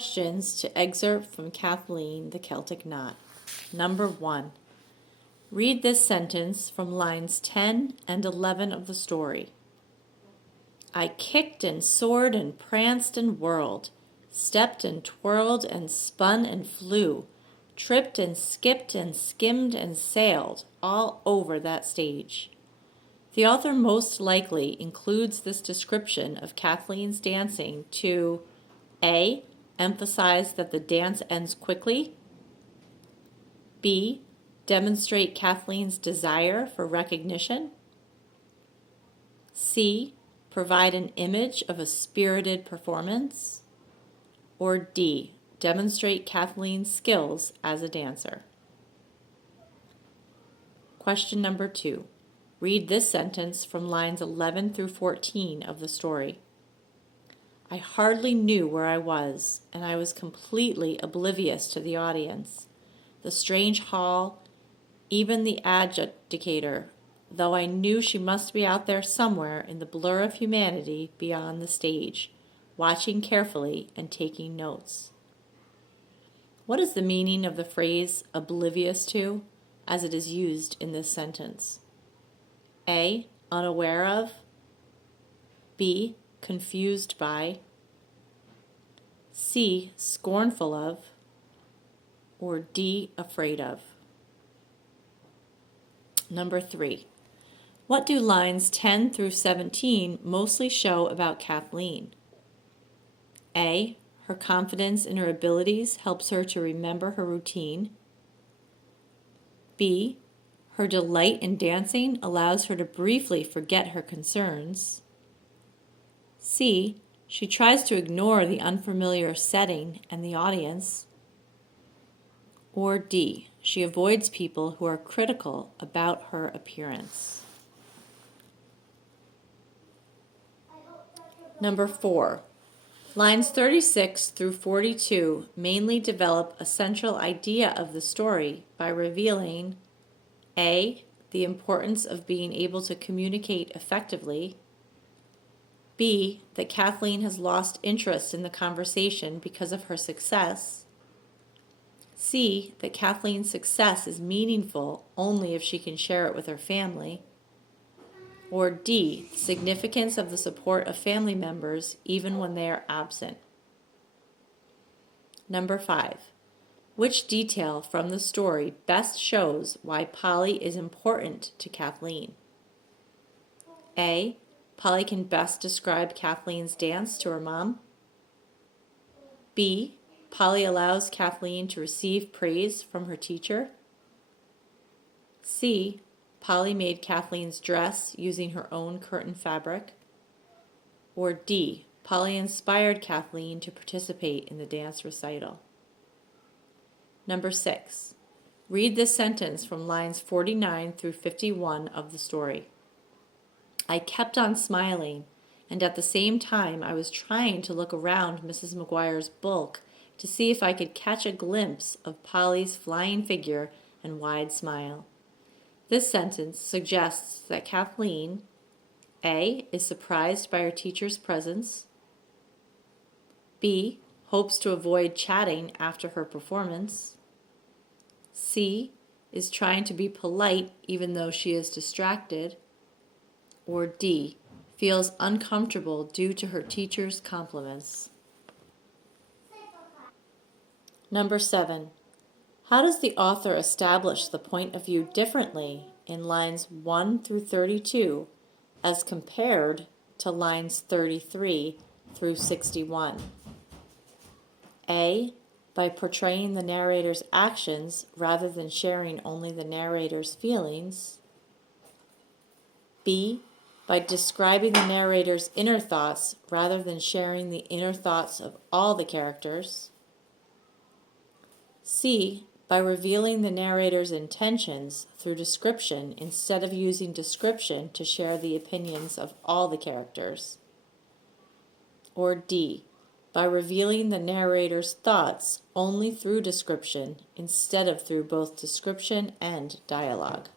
Questions to excerpt from Kathleen, the Celtic Knot. Number 1. Read this sentence from lines 10 and 11 of the story. I kicked and soared and pranced and whirled, stepped and twirled and spun and flew, tripped and skipped and skimmed and sailed all over that stage. The author most likely includes this description of Kathleen's dancing to A. Emphasize that the dance ends quickly. B. Demonstrate Kathleen's desire for recognition. C. Provide an image of a spirited performance. Or D. Demonstrate Kathleen's skills as a dancer. Question number 2. Read this sentence from lines 11 through 14 of the story. I hardly knew where I was, and I was completely oblivious to the audience, the strange hall, even the adjudicator, though I knew she must be out there somewhere in the blur of humanity beyond the stage, watching carefully and taking notes. What is the meaning of the phrase oblivious to, as it is used in this sentence? A. Unaware of. B. Confused by. C. Scornful of. Or D. Afraid of. Number 3. What do lines 10 through 17 mostly show about Kathleen? A. Her confidence in her abilities helps her to remember her routine. B. Her delight in dancing allows her to briefly forget her concerns. C. She tries to ignore the unfamiliar setting and the audience. Or D. She avoids people who are critical about her appearance. Number 4. Lines 36 through 42 mainly develop a central idea of the story by revealing A. The importance of being able to communicate effectively. B. That Kathleen has lost interest in the conversation because of her success. C. That Kathleen's success is meaningful only if she can share it with her family. Or D. The significance of the support of family members even when they are absent. Number 5. Which detail from the story best shows why Polly is important to Kathleen? A. Polly can best describe Kathleen's dance to her mom. B. Polly allows Kathleen to receive praise from her teacher. C. Polly made Kathleen's dress using her own curtain fabric. Or D. Polly inspired Kathleen to participate in the dance recital. Number 6. Read this sentence from lines 49 through 51 of the story. I kept on smiling, and at the same time I was trying to look around Mrs. McGuire's bulk to see if I could catch a glimpse of Polly's flying figure and wide smile. This sentence suggests that Kathleen, A. is surprised by her teacher's presence, B. hopes to avoid chatting after her performance, C. is trying to be polite even though she is distracted, or D. feels uncomfortable due to her teacher's compliments. Number 7. How does the author establish the point of view differently in lines 1 through 32 as compared to lines 33 through 61? A. By portraying the narrator's actions rather than sharing only the narrator's feelings. B. By describing the narrator's inner thoughts rather than sharing the inner thoughts of all the characters. C. By revealing the narrator's intentions through description instead of using description to share the opinions of all the characters. Or D. By revealing the narrator's thoughts only through description instead of through both description and dialogue.